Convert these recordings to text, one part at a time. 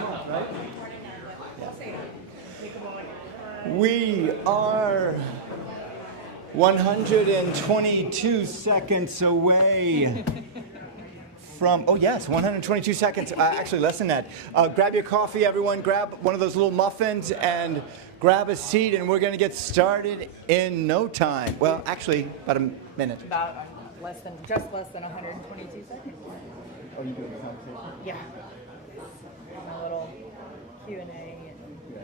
month, right? We are 122 seconds away from, oh yes, 122 seconds, actually less than that. Grab your coffee, everyone, grab one of those little muffins and grab a seat, and we're going to get started in no time. Well, actually, about a minute. About just less than 122 seconds. Oh, you doing the conversation? Yeah. A little Q&A. And yeah.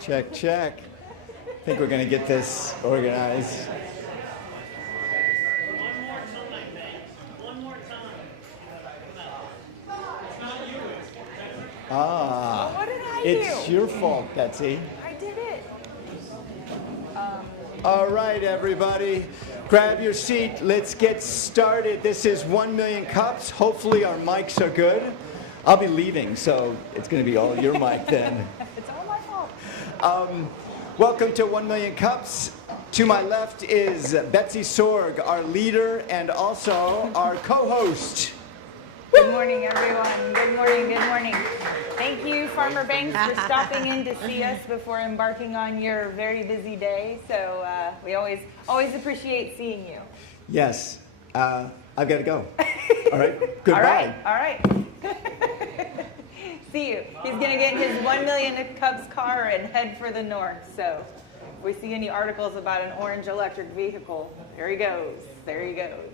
Check, check. I think we're going to get this organized. One more time. Ah, what did I it's do? your fault, Betsy. I did it. All right, everybody, grab your seat. Let's get started. This is 1 Million Cups. Hopefully our mics are good. I'll be leaving, so it's going to be all your mic then. It's all my fault. Welcome to 1 Million Cups. To my left is Betsy Sorg, our leader and also our co-host. Good morning, everyone. Good morning, good morning. Thank you, Farmer Banks, for stopping in to see us before embarking on your very busy day. So we always appreciate seeing you. Yes, I've got to go. All right, goodbye. All right. See you. He's going to get in his 1 Million Cups car and head for the north. So if we see any articles about an orange electric vehicle, there he goes. There he goes.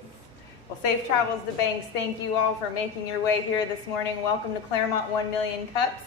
Well, safe travels to Banks. Thank you all for making your way here this morning. Welcome to Clermont 1 Million Cups.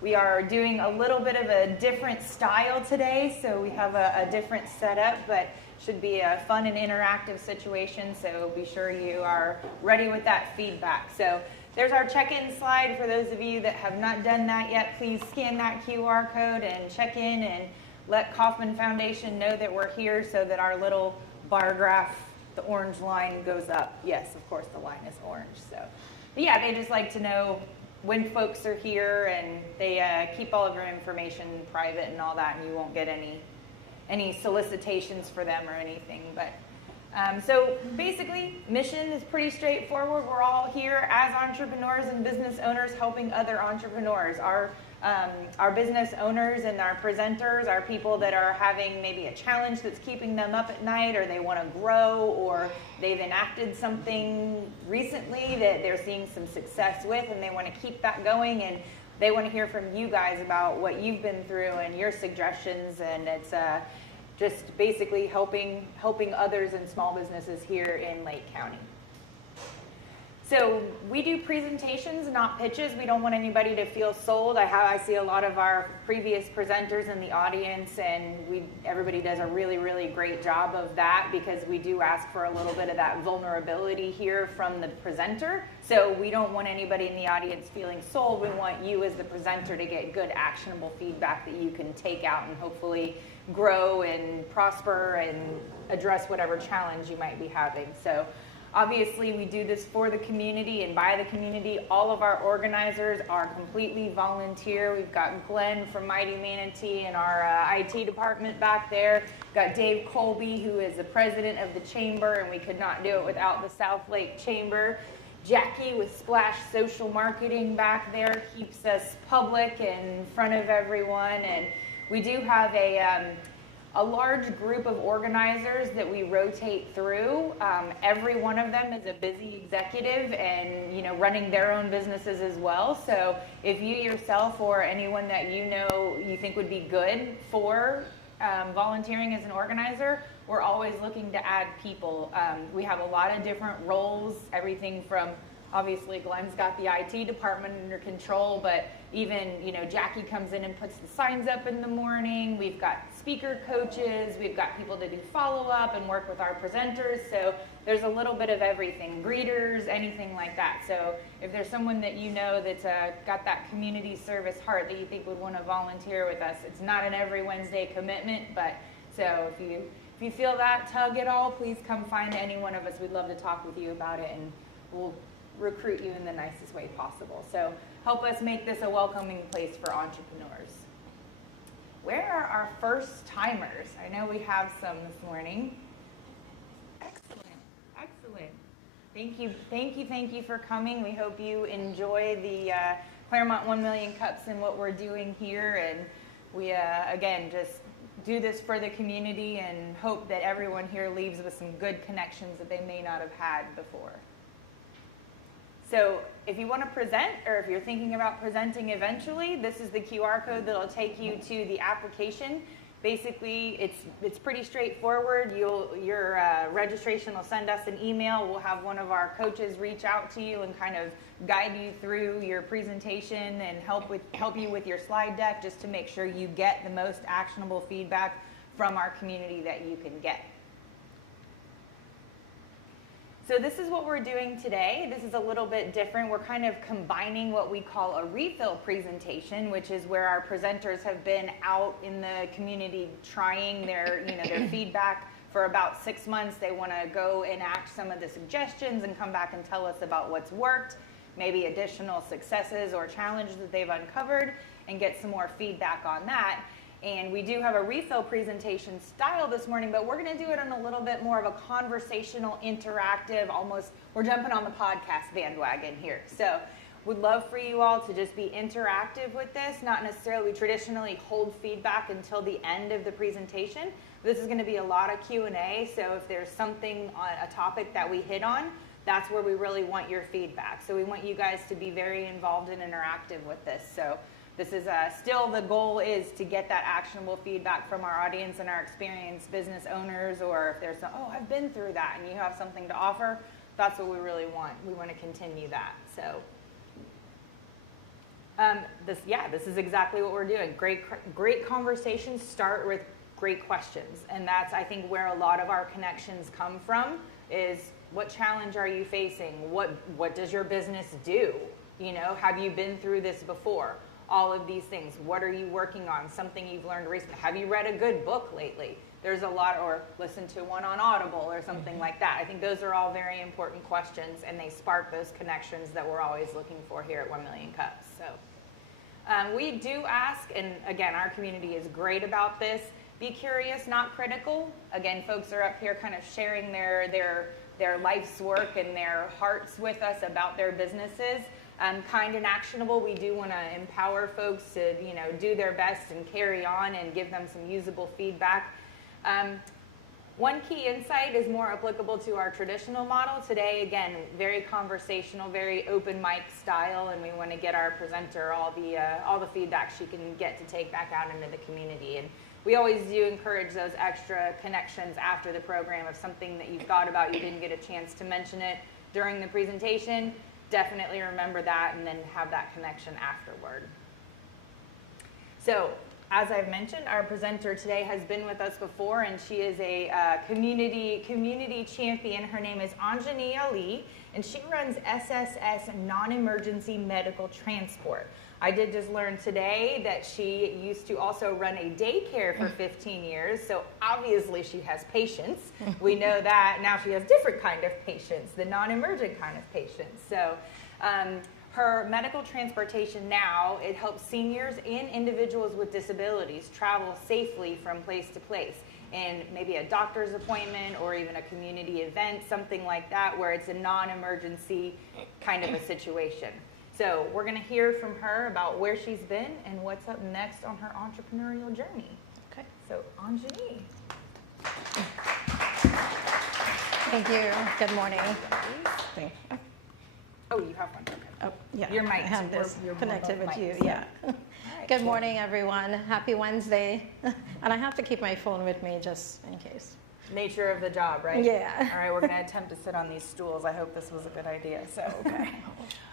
We are doing a little bit of a different style today, so we have a different setup, but should be a fun and interactive situation, so be sure you are ready with that feedback. So there's our check-in slide. For those of you that have not done that yet, please scan that QR code and check in and let Kauffman Foundation know that we're here so that our little bar graph, the orange line, goes up. Yes, of course, the line is orange. So, but yeah, they just like to know when folks are here, and they keep all of your information private and all that, and you won't get any solicitations for them or anything. But so basically, mission is pretty straightforward. We're all here as entrepreneurs and business owners helping other entrepreneurs. Our business owners and our presenters are people that are having maybe a challenge that's keeping them up at night, or they want to grow, or they've enacted something recently that they're seeing some success with, and they want to keep that going, and they want to hear from you guys about what you've been through and your suggestions, and it's just basically helping others in small businesses here in Lake County. So we do presentations, not pitches. We don't want anybody to feel sold. I see a lot of our previous presenters in the audience, and everybody does a really, really great job of that, because we do ask for a little bit of that vulnerability here from the presenter. So we don't want anybody in the audience feeling sold. We want you as the presenter to get good, actionable feedback that you can take out and hopefully grow and prosper and address whatever challenge you might be having. So obviously, we do this for the community and by the community. All of our organizers are completely volunteer. We've got Glenn from Mighty Manatee in our IT department back there. We've got Dave Colby, who is the president of the chamber, and we could not do it without the South Lake Chamber. Jackie with Splash Social Marketing back there keeps us public and in front of everyone. And we do have a large group of organizers that we rotate through. Every one of them is a busy executive and running their own businesses as well. So if you yourself or anyone that you think would be good for volunteering as an organizer, we're always looking to add people. We have a lot of different roles, everything from Obviously, Glenn's got the IT department under control, but even, Jackie comes in and puts the signs up in the morning. We've got speaker coaches. We've got people to do follow-up and work with our presenters. So there's a little bit of everything, greeters, anything like that. So if there's someone that that's got that community service heart that you think would want to volunteer with us, it's not an every Wednesday commitment, but so if you feel that tug at all, please come find any one of us. We'd love to talk with you about it, and we'll recruit you in the nicest way possible. So help us make this a welcoming place for entrepreneurs. Where are our first timers? I know we have some this morning. Excellent. Thank you for coming. We hope you enjoy the Clermont 1 Million Cups and what we're doing here. And we, again, just do this for the community and hope that everyone here leaves with some good connections that they may not have had before. So if you want to present, or if you're thinking about presenting eventually, this is the QR code that'll take you to the application. Basically, it's pretty straightforward. Your registration will send us an email. We'll have one of our coaches reach out to you and kind of guide you through your presentation and help you with your slide deck, just to make sure you get the most actionable feedback from our community that you can get. So this is what we're doing today. This is a little bit different. We're kind of combining what we call a refill presentation, which is where our presenters have been out in the community trying their feedback for about 6 months. They want to go enact some of the suggestions and come back and tell us about what's worked, maybe additional successes or challenges that they've uncovered, and get some more feedback on that. And we do have a refill presentation style this morning, but we're going to do it on a little bit more of a conversational, interactive, almost, we're jumping on the podcast bandwagon here. So we'd love for you all to just be interactive with this, not necessarily traditionally hold feedback until the end of the presentation. This is going to be a lot of Q&A, so if there's something on a topic that we hit on, that's where we really want your feedback. So we want you guys to be very involved and interactive with this. So this is still the goal is to get that actionable feedback from our audience and our experienced business owners, or if there's I've been through that and you have something to offer, that's what we really want. We want to continue that. So this is exactly what we're doing. Great conversations start with great questions, and that's, I think, where a lot of our connections come from. Is what challenge are you facing? What does your business do? Have you been through this before? All of these things. What are you working on? Something you've learned recently. Have you read a good book lately? There's a lot, or listened to one on Audible or something like that. I think those are all very important questions, and they spark those connections that we're always looking for here at 1 Million Cups. So we do ask, and again, our community is great about this, be curious, not critical. Again, folks are up here kind of sharing their life's work and their hearts with us about their businesses. Kind and actionable. We do want to empower folks to, do their best and carry on and give them some usable feedback. One key insight is more applicable to our traditional model. Today, again, very conversational, very open mic style, and we want to get our presenter all the feedback she can get to take back out into the community. And we always do encourage those extra connections after the program. If something that you thought about, you didn't get a chance to mention it during the presentation, definitely remember that and then have that connection afterward. So, as I've mentioned, our presenter today has been with us before, and she is a community champion. Her name is Anjani Ali, and she runs SSS Non-Emergency Medical Transport. I did just learn today that she used to also run a daycare for 15 years, so obviously she has patience. We know that. Now she has different kind of patience, the non-emergent kind of patience. So her medical transportation now, it helps seniors and individuals with disabilities travel safely from place to place. And maybe a doctor's appointment or even a community event, something like that, where it's a non-emergency kind of a situation. So we're going to hear from her about where she's been and what's up next on her entrepreneurial journey. Okay, so Anjani. Thank you. Good morning. Oh, you have one. Okay. Oh, yeah. Your mic. I have this You're connected with you. So. Yeah. Right. Good morning, everyone. Happy Wednesday. And I have to keep my phone with me just in case. nature of the job, right? Yeah. All right, we're going to attempt to sit on these stools. I hope this was a good idea. So, Okay.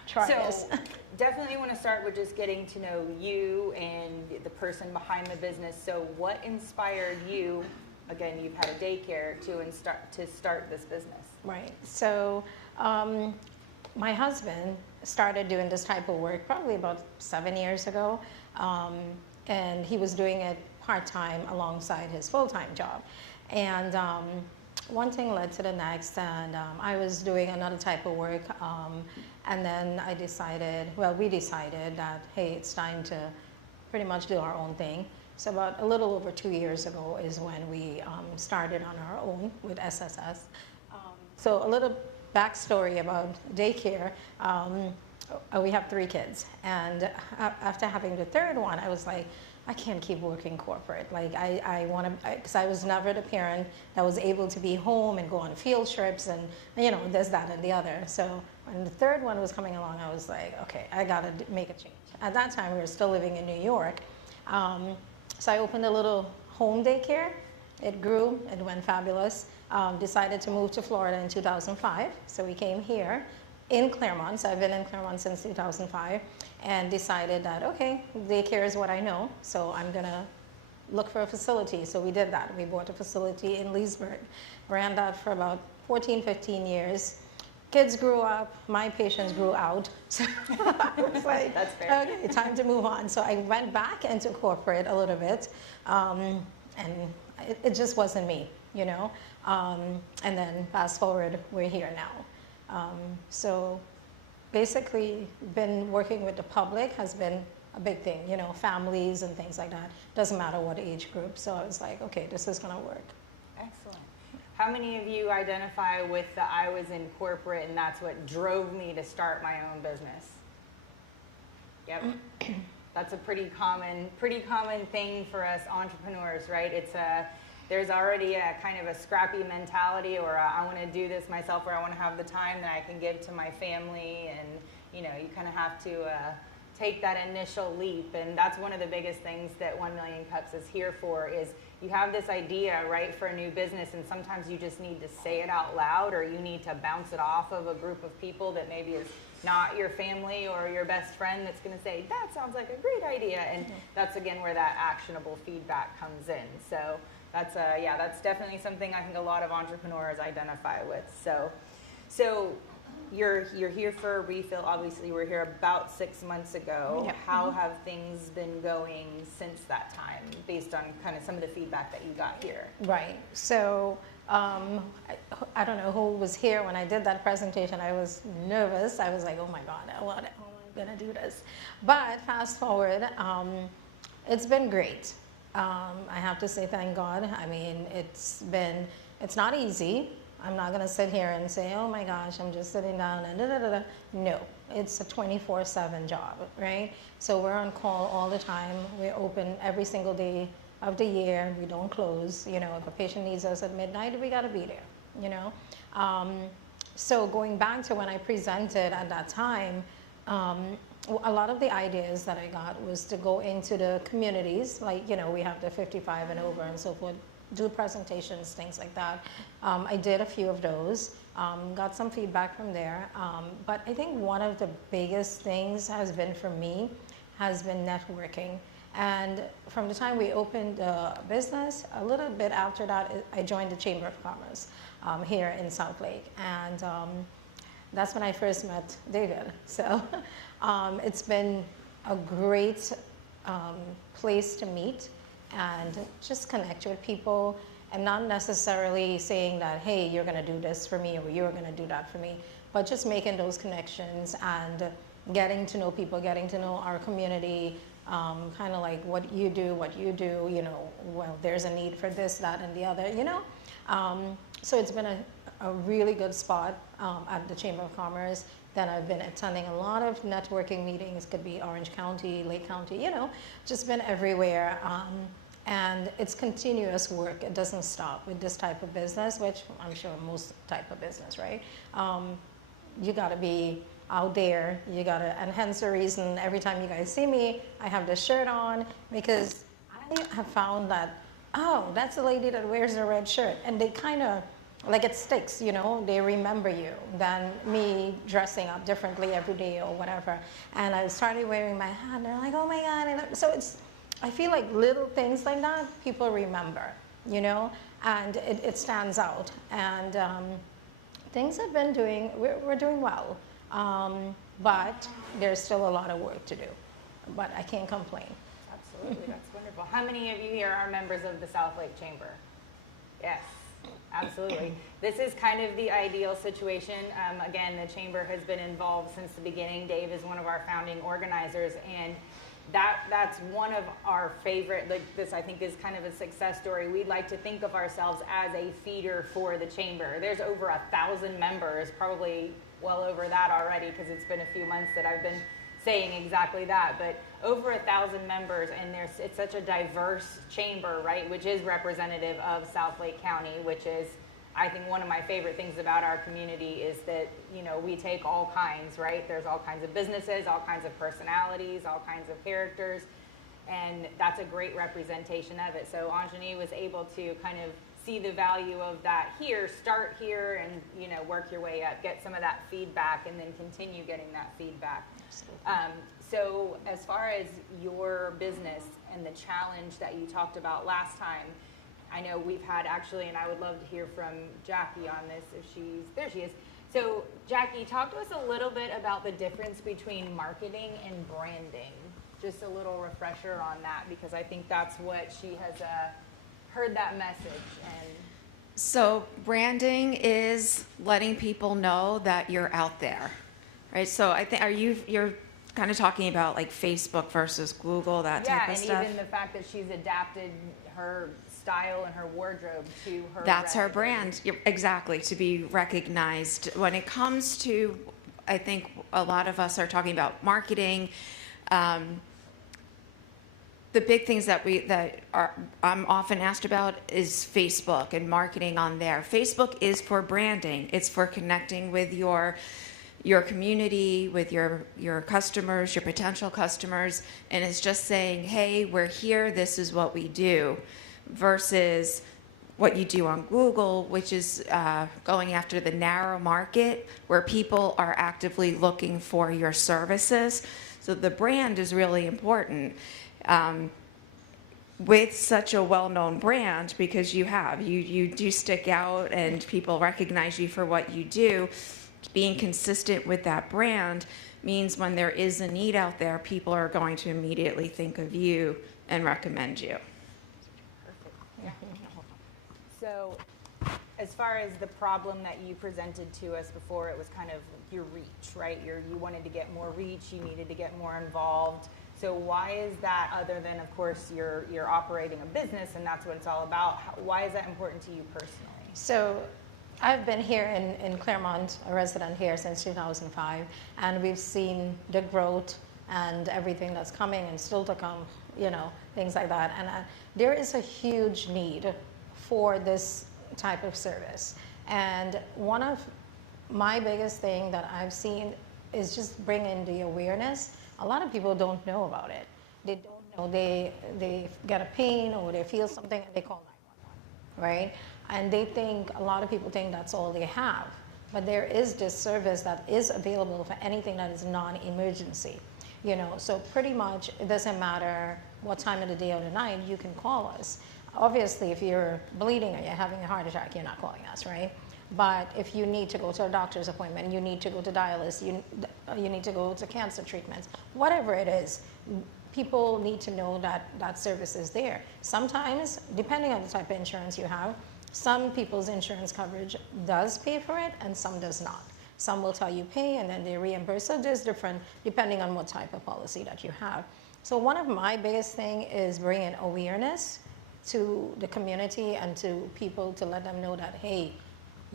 Try this. so definitely want to start with just getting to know you and the person behind the business. So what inspired you, again, you've had a daycare, to start this business? Right. So my husband started doing this type of work probably about 7 years ago. And he was doing it part-time alongside his full-time job. And one thing led to the next, and I was doing another type of work. And then we decided that, hey, it's time to pretty much do our own thing. So about a little over 2 years ago is when we started on our own with SSS. So a little backstory about daycare. We have 3 kids, and after having the third one, I was like, I can't keep working corporate. Like I want to, because I was never the parent that was able to be home and go on field trips and this, that, and the other. So when the third one was coming along, I was like, okay, I got to make a change. At that time, we were still living in New York. So I opened a little home daycare. It grew, it went fabulous. Decided to move to Florida in 2005. So we came here in Clermont. So I've been in Clermont since 2005 and decided that, okay, daycare is what I know. So I'm going to look for a facility. So we did that. We bought a facility in Leesburg. Ran that for about 14, 15 years. Kids grew up, my patients grew out. So I was like, that's fair. Okay, time to move on. So I went back into corporate a little bit, and it just wasn't me, And then fast forward, we're here now. So basically, been working with the public has been a big thing, families and things like that. Doesn't matter what age group. So I was like, okay, this is gonna work. Excellent. How many of you identify with the I was in corporate and that's what drove me to start my own business? Yep. That's a pretty common thing for us entrepreneurs, right? There's already a kind of a scrappy mentality, or I want to do this myself, or I want to have the time that I can give to my family, and you kind of have to take that initial leap. And that's one of the biggest things that 1 Million Cups is here for, is you have this idea, right, for a new business, and sometimes you just need to say it out loud, or you need to bounce it off of a group of people that maybe is not your family or your best friend that's going to say, that sounds like a great idea. And that's, again, where that actionable feedback comes in. So that's definitely something I think a lot of entrepreneurs identify with. So you're here for a refill. Obviously, we're here about 6 months ago. Yep. How have things been going since that time, based on kind of some of the feedback that you got here? Right. So I don't know who was here when I did that presentation. I was nervous. I was like, oh my God, how am I going to do this? But fast forward, it's been great. I have to say thank God. I mean, it's not easy. I'm not going to sit here and say, oh my gosh, I'm just sitting down and da-da-da-da. No, it's a 24/7 job, right? So we're on call all the time. We're open every single day of the year. We don't close. If a patient needs us at midnight, we got to be there, So going back to when I presented at that time, a lot of the ideas that I got was to go into the communities, like, we have the 55 and over and so forth, do presentations, things like that. I did a few of those, got some feedback from there. But I think one of the biggest things has been for me has been networking. And from the time we opened the business, a little bit after that, I joined the Chamber of Commerce here in South Lake. And that's when I first met David. So it's been a great place to meet and just connect with people, and not necessarily saying that, hey, you're going to do this for me or you're going to do that for me, but just making those connections and getting to know people, getting to know our community, kind of like what you do, well, there's a need for this, that, and the other, So it's been a really good spot at the Chamber of Commerce. Then I've been attending a lot of networking meetings, could be Orange County, Lake County, just been everywhere. And it's continuous work. It doesn't stop with this type of business, which I'm sure most type of business, right? You gotta be out there, and hence the reason every time you guys see me, I have this shirt on, because I have found that oh, that's the lady that wears the red shirt. And they kind of, like it sticks, you know, they remember you than me dressing up differently every day or whatever. And I started wearing my hat, and they're like, oh my God. And so I feel like little things like that, people remember, you know, and it stands out. And things have been doing, we're doing well. But there's still a lot of work to do. But I can't complain. Absolutely, that's wonderful. How many of you here are members of the South Lake Chamber? Yes, absolutely. This is kind of the ideal situation. Again, the Chamber has been involved since the beginning. Dave is one of our founding organizers, and that's one of our favorite, like this I think is kind of a success story. We'd like to think of ourselves as a feeder for the Chamber. There's over 1,000 members, probably well over that already, because it's been a few months that I've been saying exactly that, but over 1,000 members, and it's such a diverse chamber, right, which is representative of South Lake County, which is, I think, one of my favorite things about our community is that, you know, we take all kinds, right? There's all kinds of businesses, all kinds of personalities, all kinds of characters, and that's a great representation of it. So Anjani was able to kind of see the value of that here, start here, and, you know, work your way up, get some of that feedback, and then continue getting that feedback. So as far as your business and the challenge that you talked about last time, I know we've had actually, and I would love to hear from Jackie on this if there she is. So Jackie, talk to us a little bit about the difference between marketing and branding. Just a little refresher on that, because I think that's what she has heard that message. And so branding is letting people know that you're out there, right? So I think, you're kind of talking about like Facebook versus Google, that type of stuff? Yeah, and even the fact that she's adapted her style and her wardrobe to her That's her brand, exactly, to be recognized. When it comes to, I think a lot of us are talking about marketing, the big things that I'm often asked about is Facebook and marketing on there. Facebook is for branding. It's for connecting with your community, with your customers, your potential customers, and it's just saying, hey, we're here, this is what we do, versus what you do on Google, which is going after the narrow market where people are actively looking for your services. So the brand is really important. With such a well-known brand, because you do stick out and people recognize you for what you do, being consistent with that brand means when there is a need out there, people are going to immediately think of you and recommend you. Perfect. Yeah. So as far as the problem that you presented to us before, it was kind of your reach, right? You wanted to get more reach, you needed to get more involved. So why is that, other than, of course, you're operating a business and that's what it's all about, why is that important to you personally? So I've been here in Clermont, a resident here since 2005, and we've seen the growth and everything that's coming and still to come, you know, things like that. And there is a huge need for this type of service. And one of my biggest thing that I've seen is just bringing the awareness. A lot of people don't know about it. They don't know. They get a pain or they feel something and they call 911, right? And a lot of people think that's all they have. But there is this service that is available for anything that is non-emergency. You know, so pretty much it doesn't matter what time of the day or the night, you can call us. Obviously, if you're bleeding or you're having a heart attack, you're not calling us, right? But if you need to go to a doctor's appointment, you need to go to dialysis, you need to go to cancer treatments, whatever it is, people need to know that that service is there. Sometimes, depending on the type of insurance you have, some people's insurance coverage does pay for it and some does not. Some will tell you pay and then they reimburse. So there's different, depending on what type of policy that you have. So one of my biggest thing is bringing awareness to the community and to people to let them know that, hey,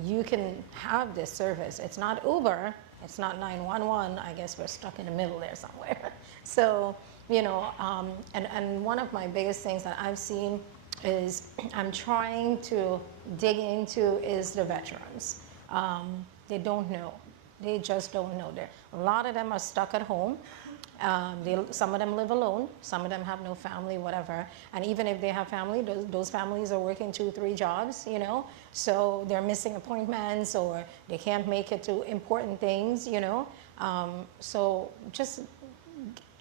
you can have this service. It's not Uber, it's not 911. I guess we're stuck in the middle there somewhere. So, you know, and one of my biggest things that I've seen is I'm trying to dig into is the veterans. They don't know. They just don't know. A lot of them are stuck at home. Some of them live alone, some of them have no family, whatever. And even if they have family, those families are working 2, 3 jobs, you know, so they're missing appointments or they can't make it to important things, you know. So just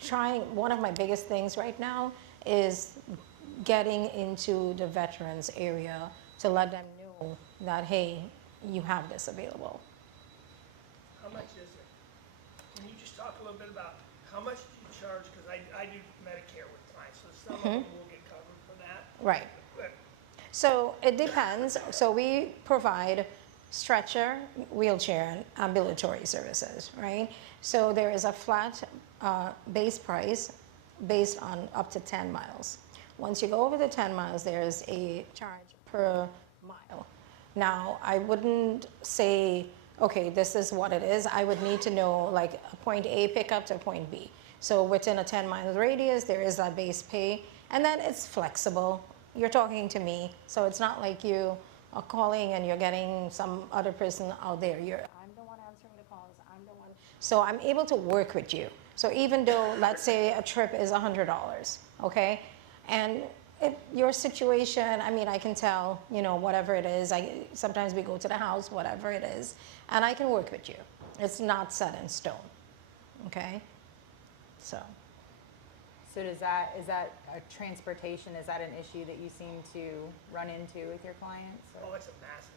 trying, one of my biggest things right now is getting into the veterans area to let them know that, hey, you have this available. How much is it? Can you just talk a little bit about how much do you charge? Because I do Medicare with clients, so some of them will get covered for that. Right. But So it depends. So we provide stretcher, wheelchair, and ambulatory services, right? So there is a flat base price based on up to 10 miles. Once you go over the 10 miles, there is a charge per mile. Now, I wouldn't say, okay, this is what it is. I would need to know like a point A pickup to point B. So within a 10-mile radius, there is that base pay, and then it's flexible. You're talking to me, so it's not like you are calling and you're getting some other person out there. I'm the one answering the calls, I'm the one. So I'm able to work with you. So even though, let's say a trip is $100, okay? And if your situation, I mean, I can tell, you know, whatever it is, sometimes we go to the house, whatever it is, and I can work with you. It's not set in stone, okay? So. So is that a transportation, is that an issue that you seem to run into with your clients? Or? oh, it's a massive.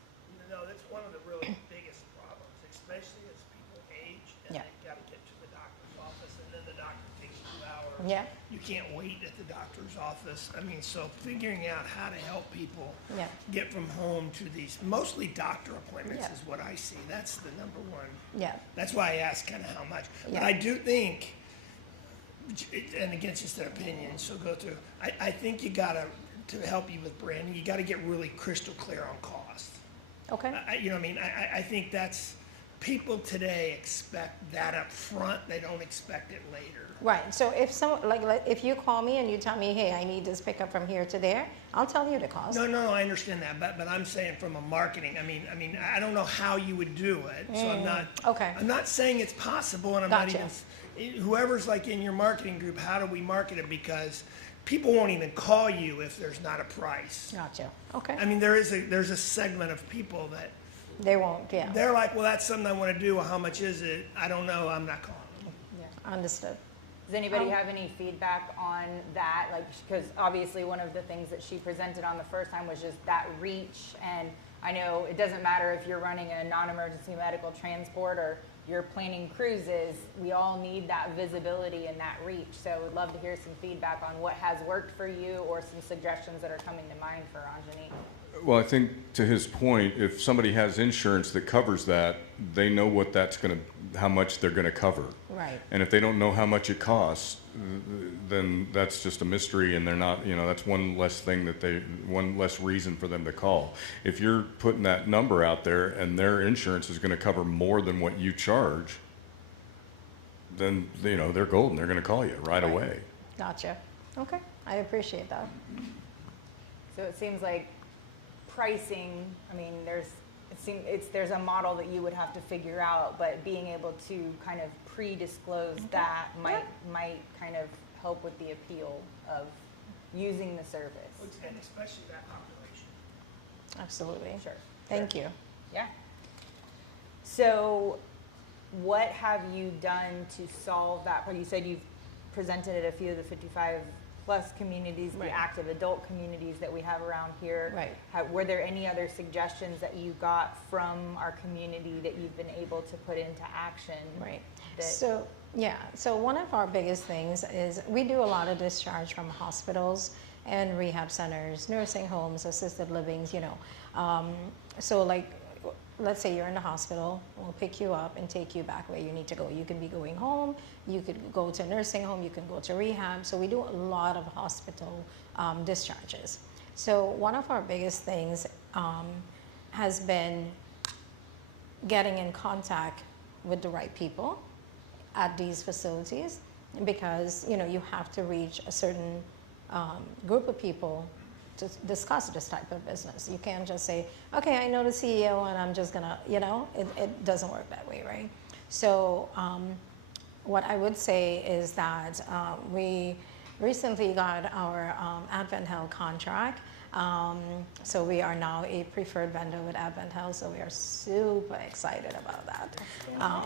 No, that's one of the really biggest problems, especially as people age and Yeah. they've got to get to the doctor's office, and then the doctor takes 2 hours. Yeah. You can't wait at the doctor's office. I mean, so figuring out how to help people Yeah. get from home to these mostly doctor appointments Yeah. is what I see. That's the number one. Yeah. That's why I asked kind of how much. Yeah. But I do think, and again, it's just an opinion, so go through. I think you gotta, to help you with branding, you gotta get really crystal clear on cost. Okay. You know what I mean? I think that's, people today expect that up front, they don't expect it later. Right. So if you call me and you tell me, hey, I need this pickup from here to there, I'll tell you the cost. No, I understand that, but I'm saying from a marketing, I mean, I don't know how you would do it, so I'm not. Okay. I'm not saying it's possible, and I'm Gotcha. not even. Whoever's like in your marketing group, how do we market it? Because people won't even call you if there's not a price. Gotcha. Okay. I mean, there's a segment of people that They won't, yeah. they're like, well, that's something I want to do. Well, how much is it? I don't know. I'm not calling them. Understood. Does anybody have any feedback on that? Like, because obviously one of the things that she presented on the first time was just that reach. And I know it doesn't matter if you're running a non-emergency medical transport or you're planning cruises, we all need that visibility and that reach. So we'd love to hear some feedback on what has worked for you or some suggestions that are coming to mind for Anjani. Well, I think to his point, if somebody has insurance that covers that, they know what that's going to, how much they're going to cover. Right. And if they don't know how much it costs, then that's just a mystery, and they're not, you know, that's one less thing one less reason for them to call. If you're putting that number out there and their insurance is going to cover more than what you charge, then, you know, they're golden. They're going to call you right away. Gotcha. Okay. I appreciate that. So it seems like pricing, I mean, there's a model that you would have to figure out, but being able to kind of pre-disclose that might kind of help with the appeal of using the service. And especially that population. Absolutely. Sure. Thank you. Yeah. So what have you done to solve that? Well, you said you've presented at a few of the 55 plus communities, Right. the active adult communities that we have around here. Right. Were there any other suggestions that you got from our community that you've been able to put into action? Right. that- So one of our biggest things is we do a lot of discharge from hospitals and rehab centers, nursing homes, assisted livings, you know. So like, let's say you're in the hospital, we'll pick you up and take you back where you need to go. You can be going home, you could go to a nursing home, you can go to rehab. So we do a lot of hospital discharges. So one of our biggest things has been getting in contact with the right people at these facilities, because you know you have to reach a certain group of people to discuss this type of business. You can't just say, okay, I know the CEO and I'm just gonna, you know, it doesn't work that way, right? So what I would say is that we recently got our Advent Health contract. So we are now a preferred vendor with Advent Health, so we are super excited about that. Yeah,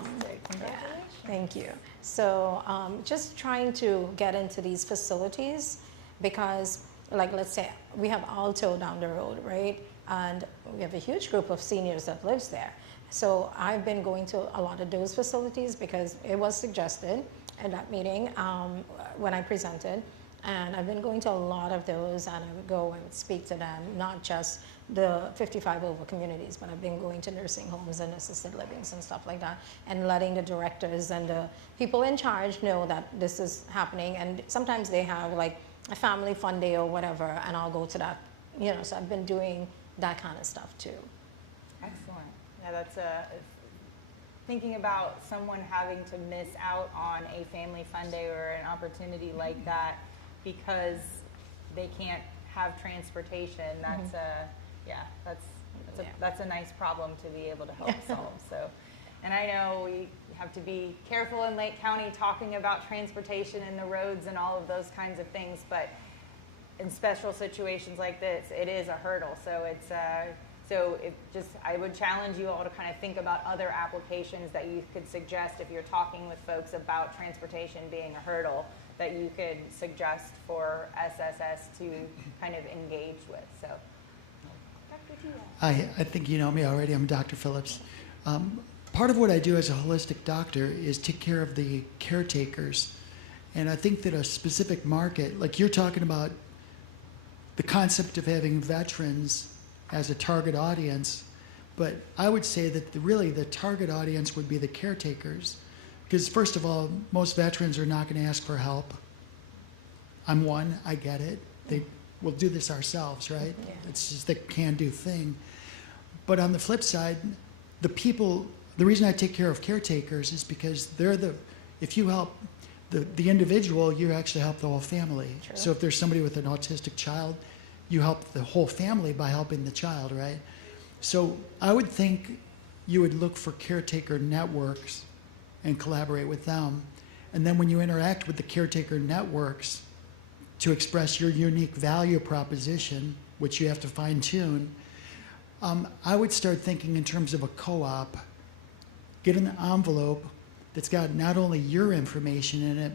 thank you. So just trying to get into these facilities because, like, let's say we have Alto down the road, right? And we have a huge group of seniors that lives there. So I've been going to a lot of those facilities because it was suggested at that meeting when I presented. And I've been going to a lot of those, and I would go and speak to them, not just the 55 over communities, but I've been going to nursing homes and assisted livings and stuff like that, and letting the directors and the people in charge know that this is happening. And sometimes they have like a family fun day or whatever, and I'll go to that, you know, so I've been doing that kind of stuff too. Excellent. Yeah, that's thinking about someone having to miss out on a family fun day or an opportunity like that because they can't have transportation. That's that's a nice problem to be able to help solve. So, and I know we have to be careful in Lake County talking about transportation and the roads and all of those kinds of things, but in special situations like this, it is a hurdle. So it's I would challenge you all to kind of think about other applications that you could suggest if you're talking with folks about transportation being a hurdle that you could suggest for SSS to kind of engage with. So, back with you. I think you know me already. I'm Dr. Phillips. Part of what I do as a holistic doctor is take care of the caretakers. And I think that a specific market, like you're talking about the concept of having veterans as a target audience, but I would say that really the target audience would be the caretakers. Because first of all, most veterans are not going to ask for help. I'm one, I get it. We'll do this ourselves, right? Yeah. It's just the can-do thing. But on the flip side, the reason I take care of caretakers is because if you help the individual, you actually help the whole family. True. So if there's somebody with an autistic child, you help the whole family by helping the child, right? So I would think you would look for caretaker networks and collaborate with them. And then when you interact with the caretaker networks to express your unique value proposition, which you have to fine tune, I would start thinking in terms of a co-op. Get an envelope that's got not only your information in it,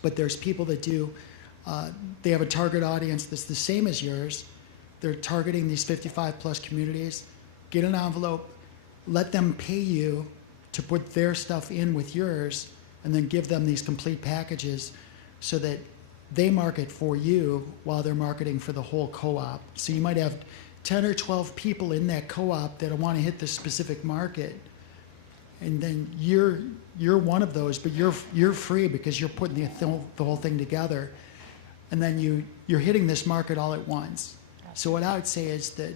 but there's people that they have a target audience that's the same as yours. They're targeting these 55 plus communities. Get an envelope, let them pay you to put their stuff in with yours, and then give them these complete packages so that they market for you while they're marketing for the whole co-op. So you might have 10 or 12 people in that co-op that want to hit this specific market, and then you're one of those, but you're free because you're putting the whole thing together, and then you're hitting this market all at once. So what I would say is that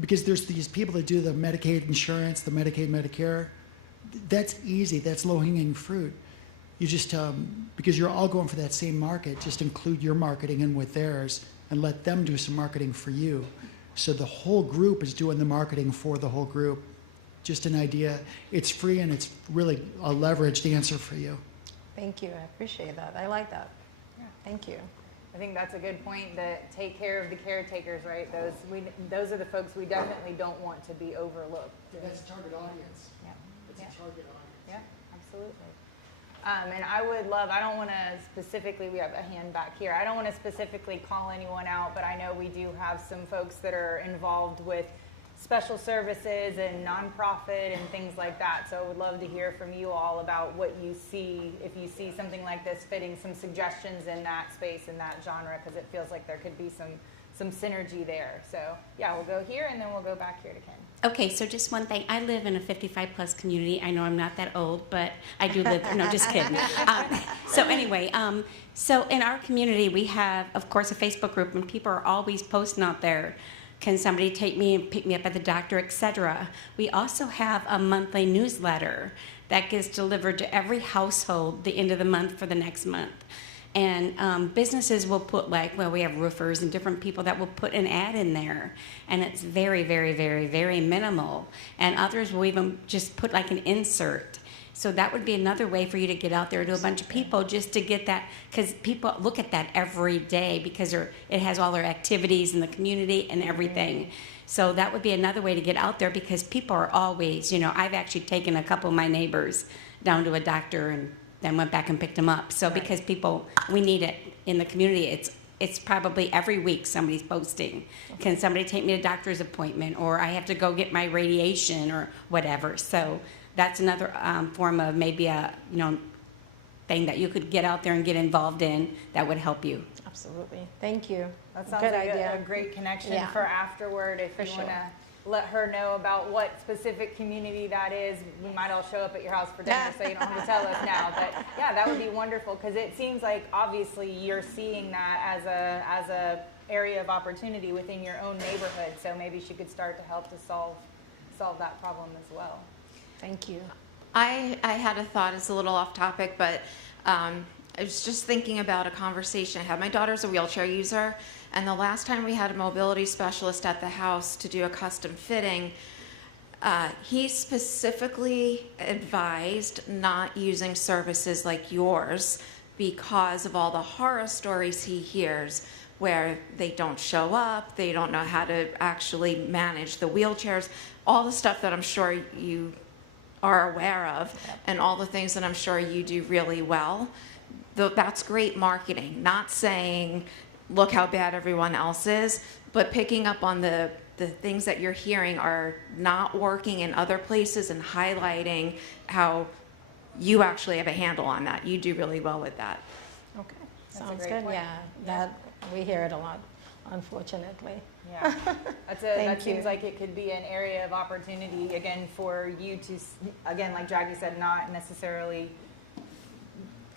because there's these people that do the Medicaid insurance, the Medicaid, Medicare, that's easy, that's low-hanging fruit. You just, because you're all going for that same market, just include your marketing in with theirs and let them do some marketing for you. So the whole group is doing the marketing for the whole group. Just an idea. It's free and it's really a leveraged answer for you. Thank you, I appreciate that. I like that. Yeah, thank you. I think that's a good point, that take care of the caretakers, right? Those are the folks we definitely don't want to be overlooked. That's a target audience. Yeah. That's a target audience. Yeah, absolutely. And I would love, I don't want to specifically, we have a hand back here, I don't want to specifically call anyone out, but I know we do have some folks that are involved with special services and nonprofit and things like that. So I would love to hear from you all about what you see, if you see something like this fitting, some suggestions in that space, in that genre, because it feels like there could be some synergy there. So yeah, we'll go here and then we'll go back here to Ken. Okay, so just one thing. I live in a 55 plus community. I know I'm not that old, but I do live there. No, just kidding. So anyway, so in our community, we have, of course, a Facebook group, and people are always posting out there. Can somebody take me and pick me up at the doctor, etc. We also have a monthly newsletter that gets delivered to every household the end of the month for the next month. And businesses will put, like, well, we have roofers and different people that will put an ad in there. And it's very, very, very, very minimal. And others will even just put like an insert. So that would be another way for you to get out there to a bunch of people, just to get that, because people look at that every day because it has all their activities in the community and everything. So that would be another way to get out there, because people are always, I've actually taken a couple of my neighbors down to a doctor and then went back and picked them up. So because we need it in the community. It's probably every week somebody's posting. Can somebody take me to a doctor's appointment, or I have to go get my radiation or whatever. So that's another form of maybe a thing that you could get out there and get involved in that would help you. Absolutely. Thank you. That sounds Good like idea. a great connection Yeah. for afterward. If you sure. want to let her know about what specific community that is, we might all show up at your house for dinner, so you don't have to tell us now. But yeah, that would be wonderful, because it seems like obviously you're seeing that as a area of opportunity within your own neighborhood. So maybe she could start to help to solve that problem as well. Thank you. I had a thought, it's a little off topic, but I was just thinking about a conversation I had. My daughter's a wheelchair user, and the last time we had a mobility specialist at the house to do a custom fitting, he specifically advised not using services like yours because of all the horror stories he hears where they don't show up, they don't know how to actually manage the wheelchairs, all the stuff that I'm sure you are aware of, and all the things that I'm sure you do really well. That's great marketing. Not saying, look how bad everyone else is, but picking up on the things that you're hearing are not working in other places and highlighting how you actually have a handle on that. You do really well with that. Okay. That's a Sounds great good. point. Yeah, that we hear it a lot, unfortunately. Yeah, that Thank seems you. like it could be an area of opportunity, again, for you to, again, like Jackie said, not necessarily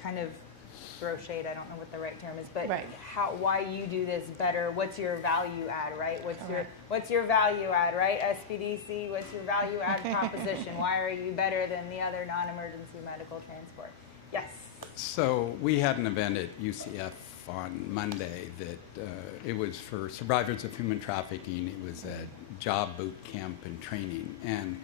kind of throw shade, I don't know what the right term is, but Right. why you do this better, what's your value add, right? Correct. What's your value add, right? SPDC, what's your value add proposition? Why are you better than the other non-emergency medical transport? Yes. So we had an event at UCF on Monday that it was for survivors of human trafficking. It was a job boot camp and training. And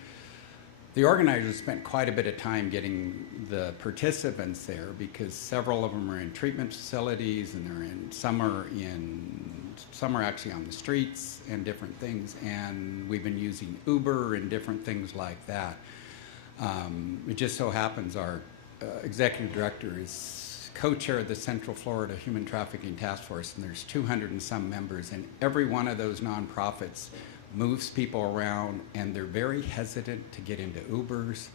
the organizers spent quite a bit of time getting the participants there, because several of them are in treatment facilities, and some are actually on the streets and different things. And we've been using Uber and different things like that. It just so happens our executive director is co-chair of the Central Florida Human Trafficking Task Force, and there's 200 and some members, and every one of those nonprofits moves people around, and they're very hesitant to get into Ubers.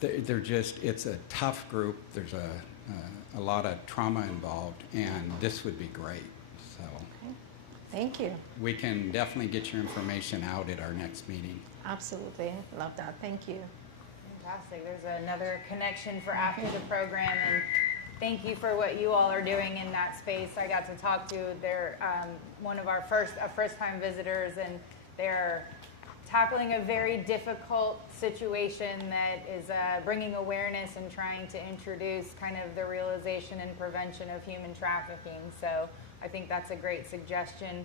They're just, it's a tough group. There's a lot of trauma involved, and this would be great. So Thank you. we can definitely get your information out at our next meeting. Absolutely. Love that. Thank you. Fantastic. There's another connection for after the program, and thank you for what you all are doing in that space. I got to talk to their one of our first-time visitors, and they're tackling a very difficult situation that is bringing awareness and trying to introduce kind of the realization and prevention of human trafficking. So I think that's a great suggestion.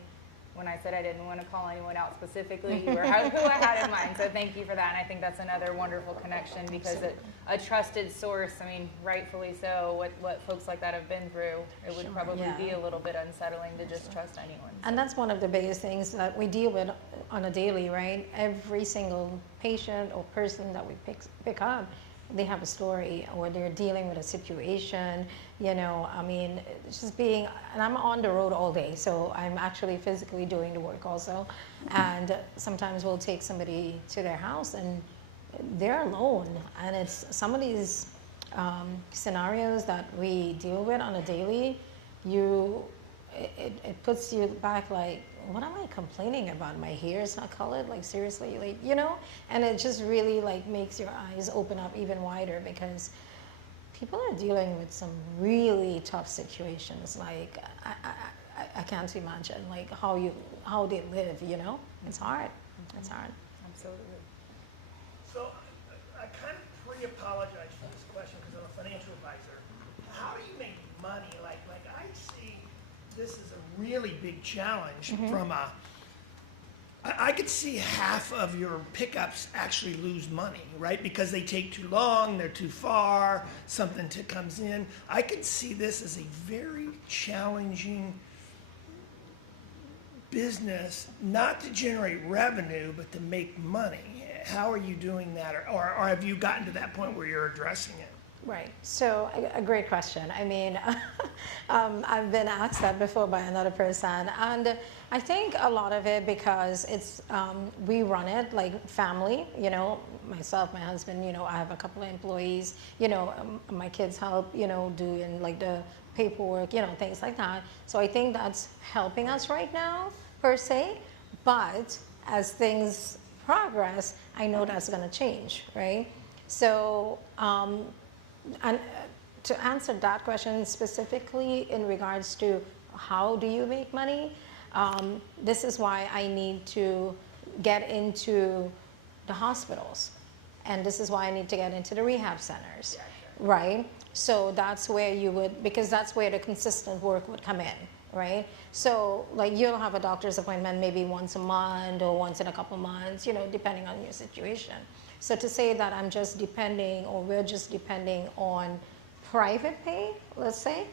When I said I didn't want to call anyone out specifically, you were who I had in mind. So thank you for that. And I think that's another wonderful connection, because a trusted source, I mean, rightfully so, what folks like that have been through, it would probably Yeah. be a little bit unsettling to just trust anyone. And that's one of the biggest things that we deal with on a daily, right? Every single patient or person that we pick up, they have a story, or they're dealing with a situation, I mean, it's just being, and I'm on the road all day, so I'm actually physically doing the work also. And sometimes we'll take somebody to their house and they're alone. And it's some of these scenarios that we deal with on a daily, it puts you back like, what am I complaining about? My hair is not colored, like seriously, like, and it just really like makes your eyes open up even wider, because people are dealing with some really tough situations. Like I can't imagine like how they live, It's hard. It's hard. Absolutely. So I kind of pre-apologize for this question because I'm a financial advisor. How do you make money? Like I see this is a really big challenge from a I could see half of your pickups actually lose money, right? Because they take too long, they're too far, something comes in. I could see this as a very challenging business, not to generate revenue, but to make money. How are you doing that? Or have you gotten to that point where you're addressing it? Right. So a great question. I mean, I've been asked that before by another person, and I think a lot of it because it's we run it like family. You know, myself, my husband. You know, I have a couple of employees. You know, my kids help. You know, doing like the paperwork. You know, things like that. So I think that's helping us right now per se. But as things progress, I know that's going to change. Right. So. And to answer that question specifically in regards to how do you make money, this is why I need to get into the hospitals. And this is why I need to get into the rehab centers, right? So that's where you would, because that's where the consistent work would come in, right? So like you'll have a doctor's appointment maybe once a month or once in a couple months, you know, depending on your situation. So to say that I'm just depending or we're just depending on private pay, let's say,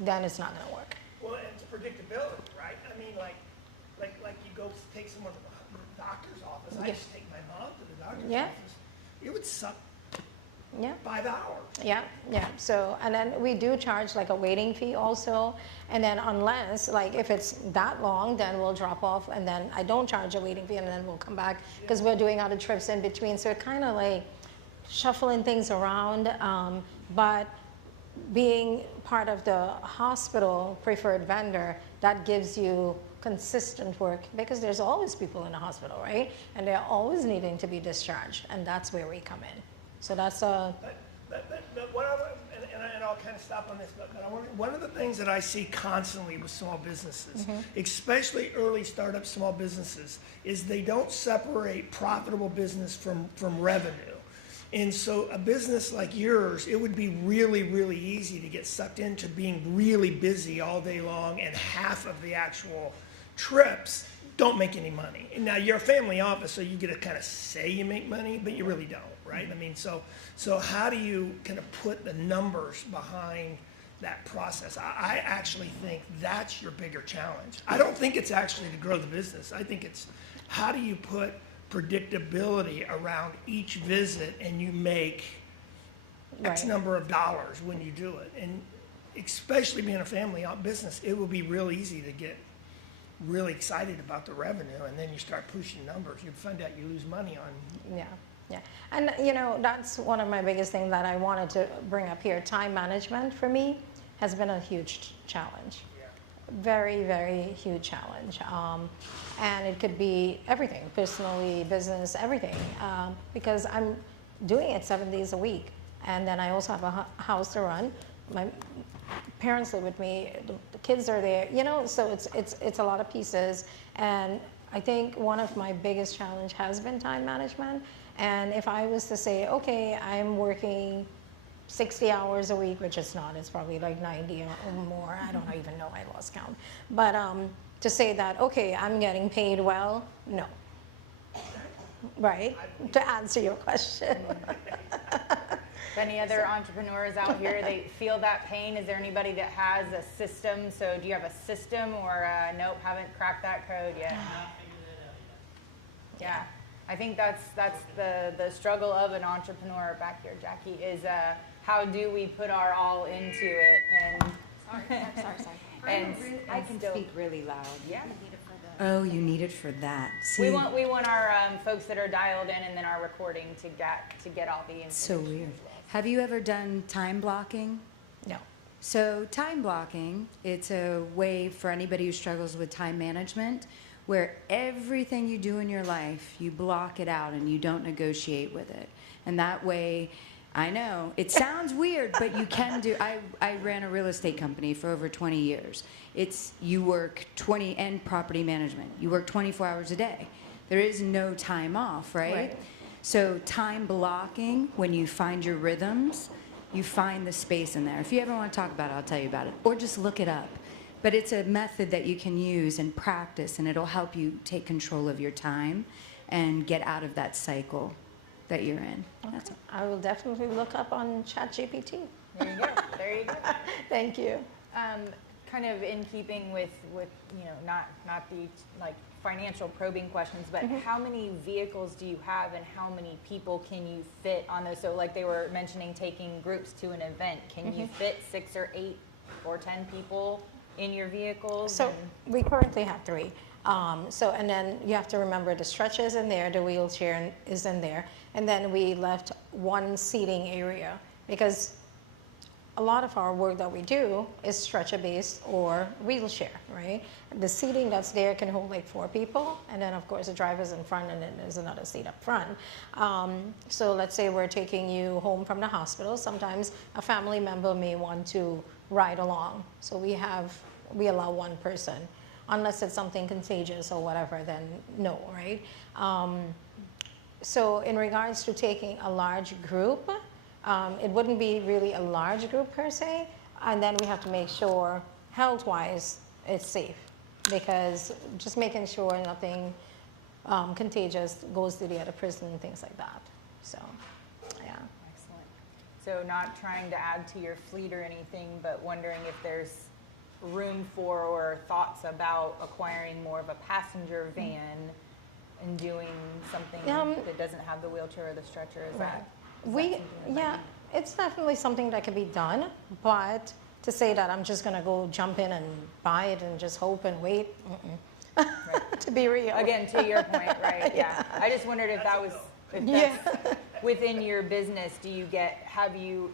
then it's not going to work. Well, it's predictability, right? I mean, like you go take someone to the doctor's office. I used to take my mom to the doctor's office. It would suck 5 hours. Yeah. So, and then we do charge like a waiting fee also. And then unless, like if it's that long, then we'll drop off and then I don't charge a waiting fee and then we'll come back because we're doing other trips in between. So it kind of like shuffling things around. But being part of the hospital preferred vendor, that gives you consistent work because there's always people in the hospital, right? And they're always needing to be discharged. And that's where we come in. So that's a... But what and I'll kind of stop on this, but one of the things that I see constantly with small businesses, especially early startup small businesses, is they don't separate profitable business from revenue. And so a business like yours, it would be really, really easy to get sucked into being really busy all day long and half of the actual trips don't make any money. And now you're a family office, so you get to kind of say you make money, but you really don't, right? I mean, so how do you kind of put the numbers behind that process? I actually think that's your bigger challenge. I don't think it's actually to grow the business. I think it's how do you put predictability around each visit and you make X number of dollars when you do it. And especially being a family business, it will be real easy to get really excited about the revenue, and then you start pushing numbers. You find out you lose money on. Yeah. And you know, that's one of my biggest things that I wanted to bring up here. Time management for me has been a huge challenge. Very, very huge challenge. And it could be everything, personally, business, everything. Because I'm doing it 7 days a week. And then I also have a house to run. My parents live with me, the kids are there, you know, so it's a lot of pieces. And I think one of my biggest challenge has been time management. And if I was to say, okay, I'm working 60 hours a week, which it's not, it's probably like 90 or more, I don't even know, I lost count. But to say that, okay, I'm getting paid well, no. Right, to answer your question. Any other entrepreneurs out here, they feel that pain? Is there anybody that has a system? So do you have a system or nope, haven't cracked that code yet? Yeah, I think that's the struggle of an entrepreneur back here, Jackie, is how do we put our all into it? And Sorry. And I can speak really loud. Yeah. Oh, you need it for that. See, we want our folks that are dialed in and then our recording to get all the information. so weird. Have you ever done time blocking? No. So time blocking, it's a way for anybody who struggles with time management where everything you do in your life, you block it out and you don't negotiate with it. And that way, I know, it sounds weird, but you can do, I ran a real estate company for over 20 years. You work and property management. You work 24 hours a day. There is no time off, right? So time blocking, when you find your rhythms, you find the space in there. If you ever want to talk about it, I'll tell you about it. Or just look it up. But it's a method that you can use and practice, and it'll help you take control of your time and get out of that cycle that you're in. That's all. I will definitely look up on ChatGPT. There you go. There you go. Thank you. Kind of in keeping with you know, not the like financial probing questions, but how many vehicles do you have and how many people can you fit on those? So like they were mentioning taking groups to an event. Can you fit 6 or 8 or 10 people in your vehicles? So we currently have 3. And then you have to remember the stretcher is in there, the wheelchair is in there, and then we left 1 seating area because a lot of our work that we do is stretcher-based or wheelchair, right? The seating that's there can hold like 4 people, and then of course the driver's in front, and then there's another seat up front. So let's say we're taking you home from the hospital. Sometimes a family member may want to ride along, so we allow 1 person. Unless it's something contagious or whatever, then no, right? So in regards to taking a large group, it wouldn't be really a large group per se, and then we have to make sure health-wise it's safe, because just making sure nothing contagious goes to the other person and things like that. So, yeah. Excellent. So not trying to add to your fleet or anything, but wondering if there's room for or thoughts about acquiring more of a passenger van and doing something that doesn't have the wheelchair or the stretcher. Is that it's definitely something that can be done, but to say that I'm just going to go jump in and buy it and just hope and wait, to be real. Again, to your point, right? Yeah. I just wondered if that was, if that's within your business, have you,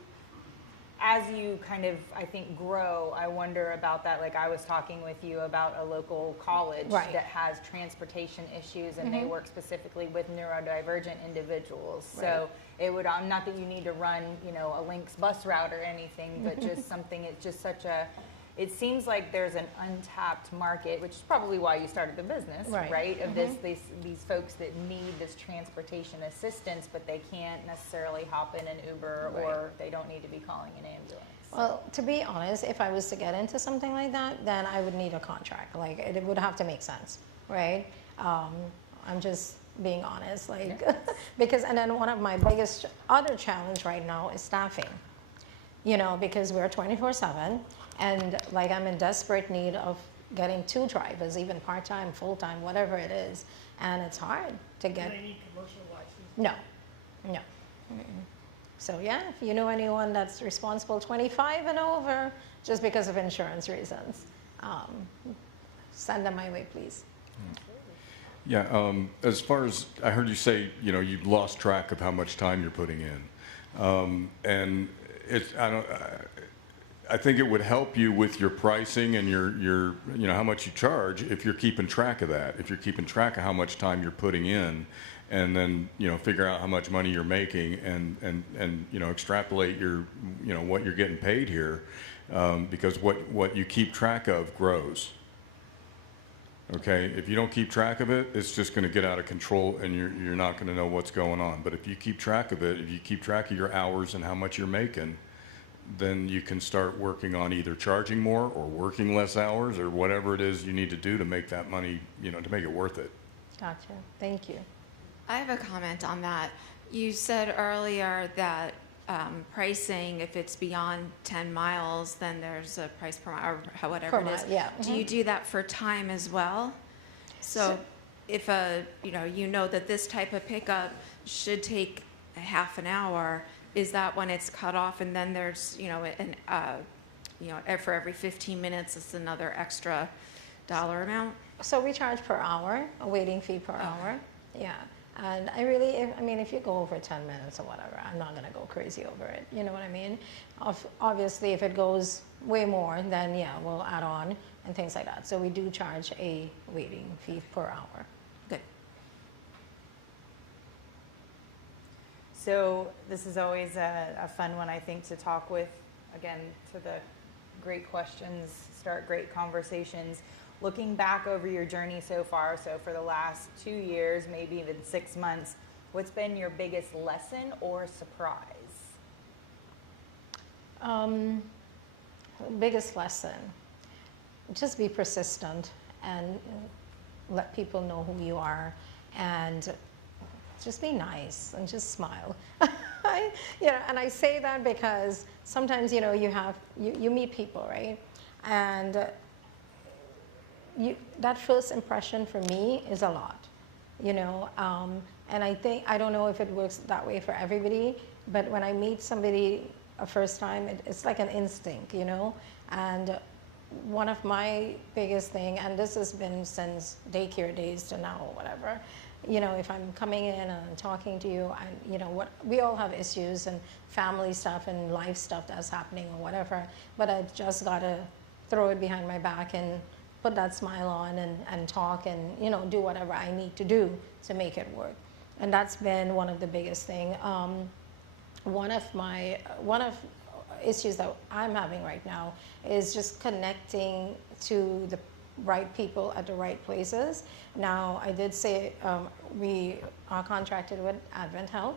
as you kind of, I think, grow, I wonder about that. Like I was talking with you about a local college that has transportation issues, and they work specifically with neurodivergent individuals. So it would, not that you need to run, you know, a Lynx bus route or anything, but just something, it's just such a, it seems like there's an untapped market, which is probably why you started the business, right? Of these folks that need this transportation assistance, but they can't necessarily hop in an Uber or they don't need to be calling an ambulance. Well, to be honest, if I was to get into something like that, then I would need a contract. Like it would have to make sense, right? I'm just being honest, like because, and then one of my biggest other challenge right now is staffing. You know, because we're 24/7. And like I'm in desperate need of getting 2 drivers, even part-time, full-time, whatever it is. And it's hard to get. Do they need commercial license? No. So yeah, if you know anyone that's responsible 25 and over, just because of insurance reasons, send them my way, please. Yeah, as far as, I heard you say, you know, you've lost track of how much time you're putting in. And it's, I think it would help you with your pricing and your you know, how much you charge if you're keeping track of that. If you're keeping track of how much time you're putting in, and then, you know, figure out how much money you're making, and you know, extrapolate your, you know, what you're getting paid here, because what you keep track of grows. Okay, if you don't keep track of it, it's just going to get out of control, and you're not going to know what's going on. But if you keep track of it, if you keep track of your hours and how much you're making, then you can start working on either charging more or working less hours or whatever it is you need to do to make that money, you know, to make it worth it. Gotcha. Thank you. I have a comment on that. You said earlier that pricing, if it's beyond 10 miles, then there's a price per mile, or whatever it is. Yeah. Do you do that for time as well? So if you know that this type of pickup should take a half an hour, is that when it's cut off, and then there's, you know, for every 15 minutes, it's another extra dollar amount? So we charge per hour, a waiting fee per hour. Yeah. And I mean, if you go over 10 minutes or whatever, I'm not going to go crazy over it. You know what I mean? Obviously, if it goes way more, then yeah, we'll add on and things like that. So we do charge a waiting fee per hour. Good. So this is always a fun one, I think, to talk with, again, to the great questions, start great conversations. Looking back over your journey so far, so for the last 2 years, maybe even 6 months, what's been your biggest lesson or surprise? Biggest lesson. just be persistent and let people know who you are, and just be nice and just smile. And I say that because sometimes, you meet people, right? And that first impression for me is a lot, and I don't know if it works that way for everybody, but when I meet somebody a first time, it's like an instinct, and one of my biggest thing, and this has been since daycare days to now, whatever, if I'm coming in and talking to you, what we all have issues and family stuff and life stuff that's happening or whatever, but I just gotta throw it behind my back and put that smile on and talk and do whatever I need to do to make it work. And that's been one of the biggest thing. One of issues that I'm having right now is just connecting to the right people at the right places. Now, I did say we are contracted with Advent Health.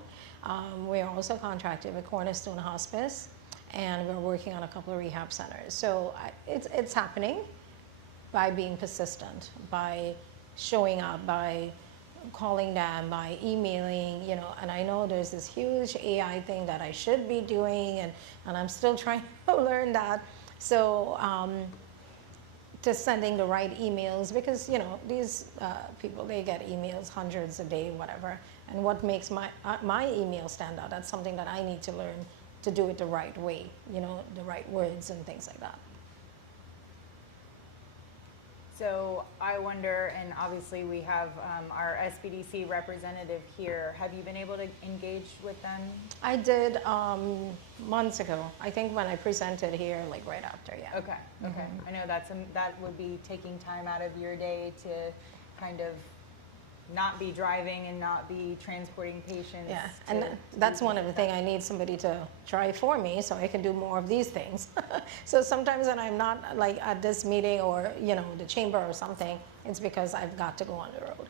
We are also contracted with Cornerstone Hospice, and we're working on a couple of rehab centers. So it's happening by being persistent, by showing up, by calling them, by emailing, and I know there's this huge AI thing that I should be doing, and I'm still trying to learn that. So just sending the right emails, because these people, they get emails hundreds a day, whatever, and what makes my email stand out, that's something that I need to learn to do it the right way, the right words and things like that. So I wonder, and obviously we have our SBDC representative here. Have you been able to engage with them? I did months ago. I think when I presented here, like right after, yeah. Okay, okay. I know that would be taking time out of your day to kind of not be driving and not be transporting patients. Yeah, and that's one of the things. I need somebody to try for me so I can do more of these things. So sometimes when I'm not like at this meeting or, the chamber or something, it's because I've got to go on the road,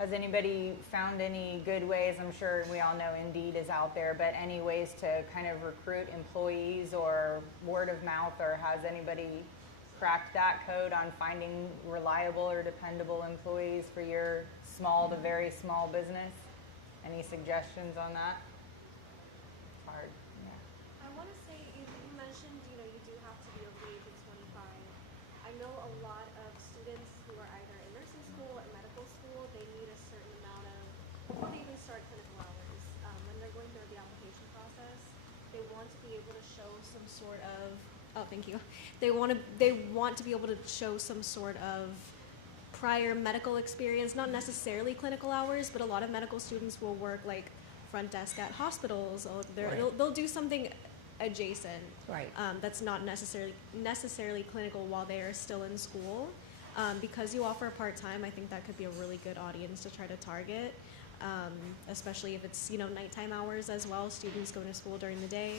Has anybody found any good ways? I'm sure we all know Indeed is out there, but any ways to kind of recruit employees or word of mouth, or has anybody cracked that code on finding reliable or dependable employees for your small to very small business? Any suggestions on that? Hard. Yeah. I want to say, you mentioned, you do have to be over the age of 25. I know a lot of students who are either in nursing school or medical school, they need a certain amount of, before they even start clinical hours, when they're going through the application process, they want to be able to show some sort of, thank you. They want to be able to show some sort of prior medical experience, not necessarily clinical hours, but a lot of medical students will work like front desk at hospitals, or they'll do something adjacent, right? That's not necessarily clinical while they are still in school. Because you offer part-time, I think that could be a really good audience to try to target, especially if it's nighttime hours as well. Students going to school during the day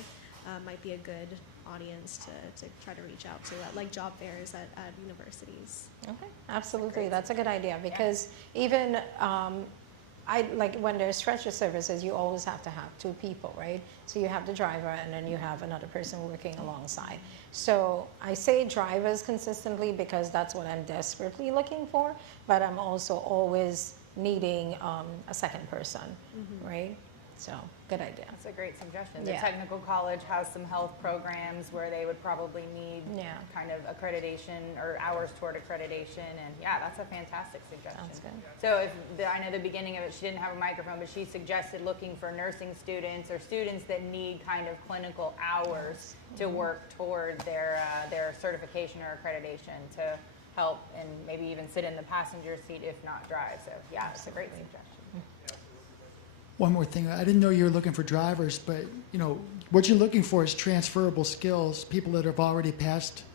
might be a good audience to try to reach out to at like job fairs at universities. Okay, absolutely, that's a good idea, because even I like when there's stretcher services, you always have to have two people, right? So you have the driver and then you have another person working alongside. So I say drivers consistently because that's what I'm desperately looking for, but I'm also always needing a second person, right? So, good idea. That's a great suggestion. The Yeah. technical college has some health programs where they would probably need kind of accreditation or hours toward accreditation, and yeah, that's a fantastic suggestion. Sounds good. So I know the beginning of it, she didn't have a microphone, but she suggested looking for nursing students or students that need kind of clinical hours to work toward their certification or accreditation to help and maybe even sit in the passenger seat if not drive. So yeah, it's a great suggestion. One more thing, I didn't know you were looking for drivers, but what you're looking for is transferable skills, people that have already passed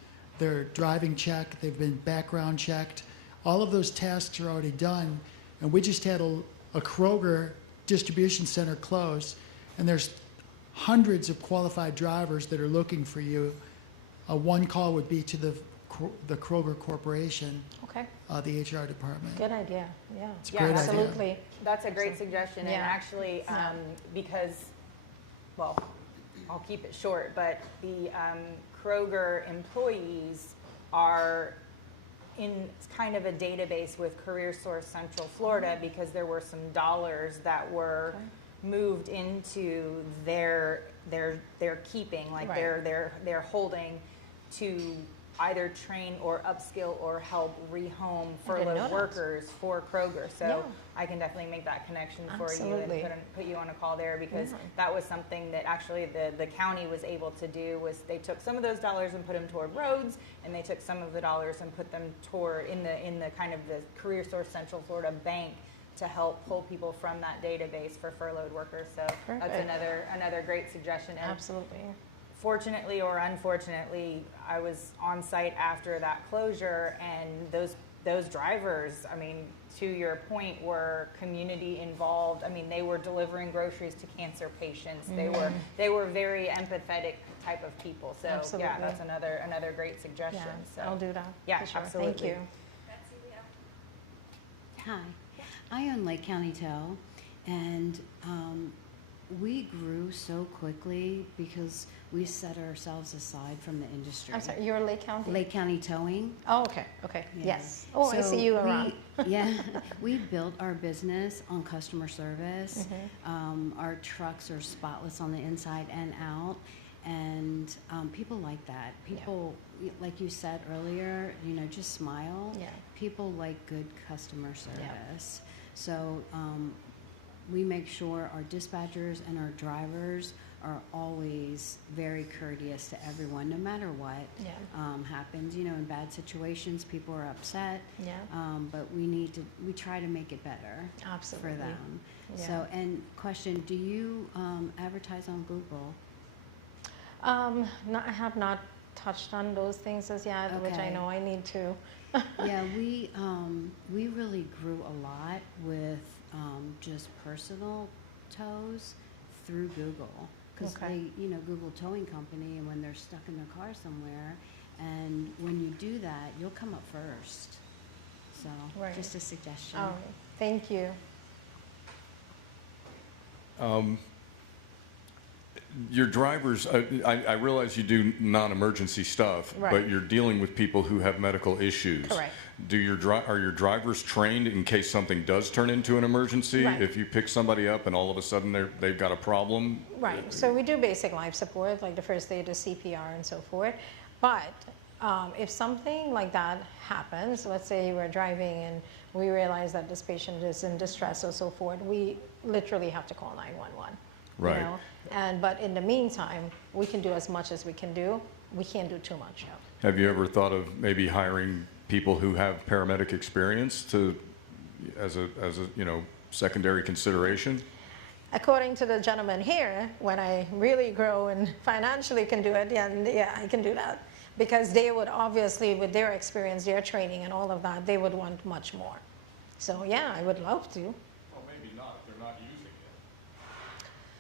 their driving check, they've been background checked. All of those tasks are already done, and we just had a Kroger distribution center close, and there's hundreds of qualified drivers that are looking for you. One call would be to the Kroger Corporation, Okay, the HR department. good idea. Yeah, It's a great idea. absolutely. That's a great suggestion, Yeah. and actually, because, well, I'll keep it short, but the Kroger employees are in kind of a database with CareerSource Central Florida because there were some dollars that were moved into their keeping, like Right. they're holding to either train or upskill or help rehome I didn't know furloughed that. workers for Kroger. So Yeah. I can definitely make that connection for Absolutely. you and put you on a call there because Yeah. that was something that actually the county was able to do was they took some of those dollars and put them toward roads, and they took some of the dollars and put them toward in the kind of the CareerSource Central Florida Bank to help pull people from that database for furloughed workers. So that's Perfect. another great suggestion. And Absolutely. fortunately or unfortunately, I was on site after that closure, and those drivers, I mean, to your point, were community involved. I mean, they were delivering groceries to cancer patients. They were very empathetic type of people. So Absolutely. yeah, that's another great suggestion. Yeah, So I'll do that. Yeah, for sure. absolutely. Thank you. Hi, I own Lake County Tow, and we grew so quickly because we set ourselves aside from the industry. I'm sorry, you're Lake County? Lake County Towing. Oh, okay, okay, Yeah. yes. Oh, I So see you around. yeah, we built our business on customer service. Mm-hmm. Our trucks are spotless on the inside and out, and people like that. People, like you said earlier, just smile. Yeah. People like good customer service. So we make sure our dispatchers and our drivers are always very courteous to everyone, no matter what happens. In bad situations, people are upset. Yeah. But we try to make it better Absolutely. for them. Yeah. So, and question, do you advertise on Google? No, I have not touched on those things as yet, which I Okay. know I need to. Yeah, we really grew a lot with just personal tows through Google, because Okay. Google Towing Company, and when they're stuck in their car somewhere, and when you do that, you'll come up first. So Right. just a suggestion. Oh, thank you. Your drivers, I realize you do non-emergency stuff, Right. but you're dealing with people who have medical issues. Correct. Are your drivers trained in case something does turn into an emergency? Right. If you pick somebody up and all of a sudden they've got a problem? Right, so we do basic life support, like the first aid, the CPR and so forth. But if something like that happens, let's say you were driving and we realize that this patient is in distress or so forth, we literally have to call 911. Right. You know? But in the meantime, we can do as much as we can do. We can't do too much. Have you ever thought of maybe hiring people who have paramedic experience as a secondary consideration? According to the gentleman here, when I really grow and financially can do it, yeah, I can do that. Because they would obviously, with their experience, their training and all of that, they would want much more. So yeah, I would love to. Well, maybe not. They're not using it.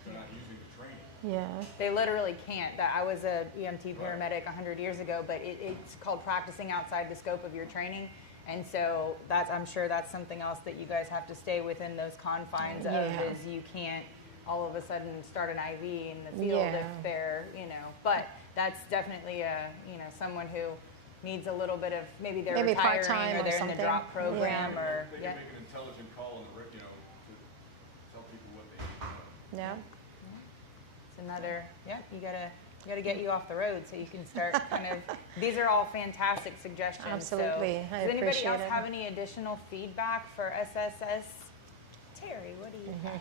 They're not using the training. Yeah. They literally can't. I was a EMT paramedic 100 years ago, but it's called practicing outside the scope of your training. And so I'm sure that's something else that you guys have to stay within those confines of, is you can't all of a sudden start an IV in the field if they're, but that's definitely someone who needs a little bit of, maybe they're retiring part-time or they're in something. the drop program or, They can make an intelligent call on the to tell people what they need to know. Yeah. It's another, you gotta get you off the road so you can start kind of, these are all fantastic suggestions. Absolutely. So, I does anybody appreciate else it. have any additional feedback for SSS? Terry, what do you have?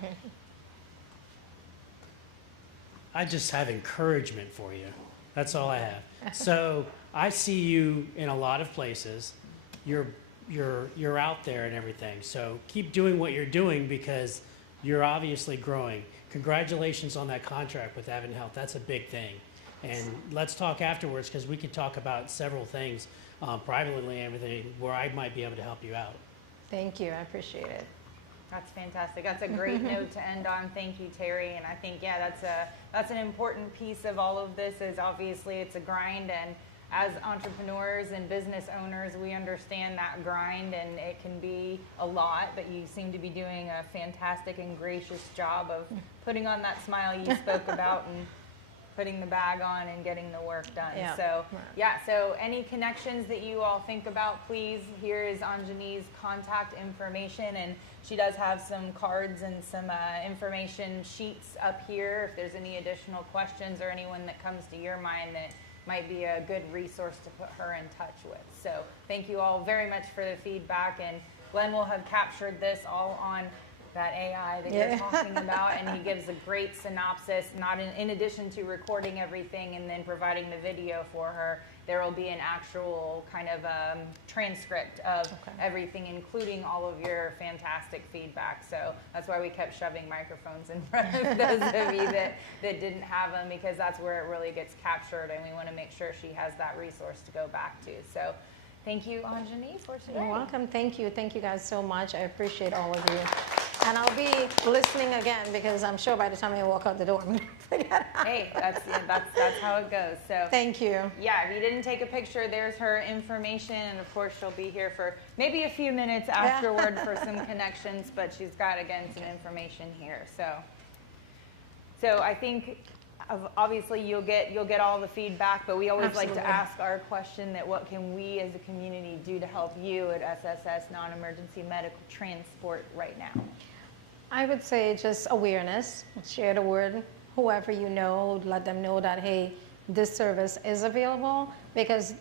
I just have encouragement for you. That's all I have. So I see you in a lot of places. You're out there and everything. So keep doing what you're doing because you're obviously growing. Congratulations on that contract with Advent Health. That's a big thing. And let's talk afterwards because we could talk about several things privately and everything where I might be able to help you out. Thank you. I appreciate it. That's fantastic. That's a great note to end on. Thank you, Terry. And I think, that's an important piece of all of this is obviously it's a grind. And as entrepreneurs and business owners, we understand that grind and it can be a lot, but you seem to be doing a fantastic and gracious job of putting on that smile you spoke about and putting the bag on and getting the work done. Yeah. So yeah, so any connections that you all think about, please, here is Anjani's contact information, and she does have some cards and some information sheets up here if there's any additional questions or anyone that comes to your mind that might be a good resource to put her in touch with. So thank you all very much for the feedback, and Glenn will have captured this all on that AI that you're talking about, and he gives a great synopsis, not in addition to recording everything and then providing the video for her. There will be an actual kind of transcript of everything, including all of your fantastic feedback. So that's why we kept shoving microphones in front of those of you that didn't have them, because that's where it really gets captured, and we want to make sure she has that resource to go back to. So thank you, Anjani, for today. You're welcome. Thank you. Thank you guys so much. I appreciate all of you. And I'll be listening again, because I'm sure by the time I walk out the door, I'm going to forget. Hey, that's how it goes. So thank you. Yeah, if you didn't take a picture, there's her information, and of course she'll be here for maybe a few minutes afterward for some connections, but she's got, again, some information here. So I think obviously you'll get all the feedback, but we always like to ask our question that what can we as a community do to help you at SSS Non-Emergency Medical Transport right now? I would say just awareness. Share the word. Whoever you know, let them know that, hey, this service is available, because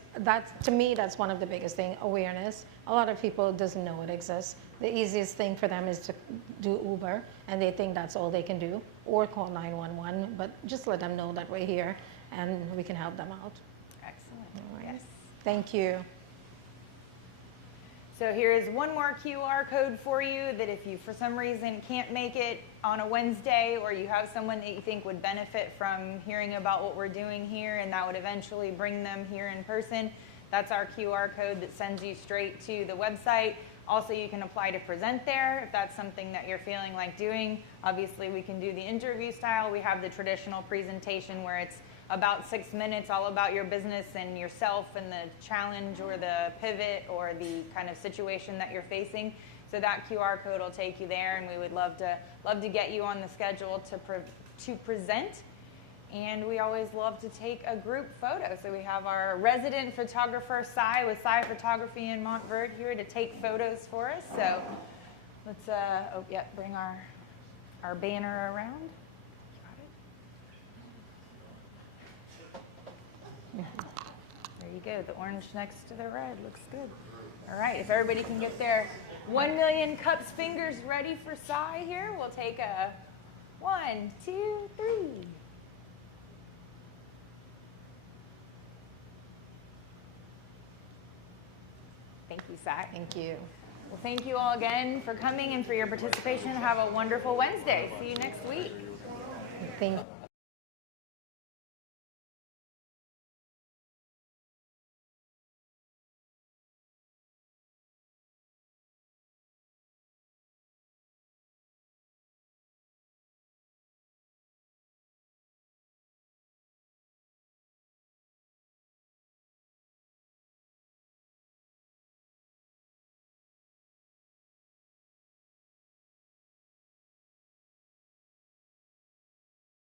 to me, that's one of the biggest things, awareness. A lot of people doesn't know it exists. The easiest thing for them is to do Uber, and they think that's all they can do, or call 911, but just let them know that we're here and we can help them out. Excellent. Yes. Thank you. So here is one more QR code for you that if you for some reason can't make it on a Wednesday, or you have someone that you think would benefit from hearing about what we're doing here and that would eventually bring them here in person, that's our QR code that sends you straight to the website. Also, you can apply to present there if that's something that you're feeling like doing. Obviously, we can do the interview style. We have the traditional presentation where it's about 6 minutes, all about your business and yourself and the challenge or the pivot or the kind of situation that you're facing. So that QR code will take you there, and we would love to get you on the schedule to present. And we always love to take a group photo. So we have our resident photographer, Cy, with Cy Photography in Montverde here to take photos for us. So let's, bring our banner around. There you go, the orange next to the red looks good. All right, if everybody can get their 1 million cups fingers ready for Cy here, we'll take a 1, 2, 3. Thank you, Cy. Thank you. Well, thank you all again for coming and for your participation. Have a wonderful Wednesday. See you next week. Thank you.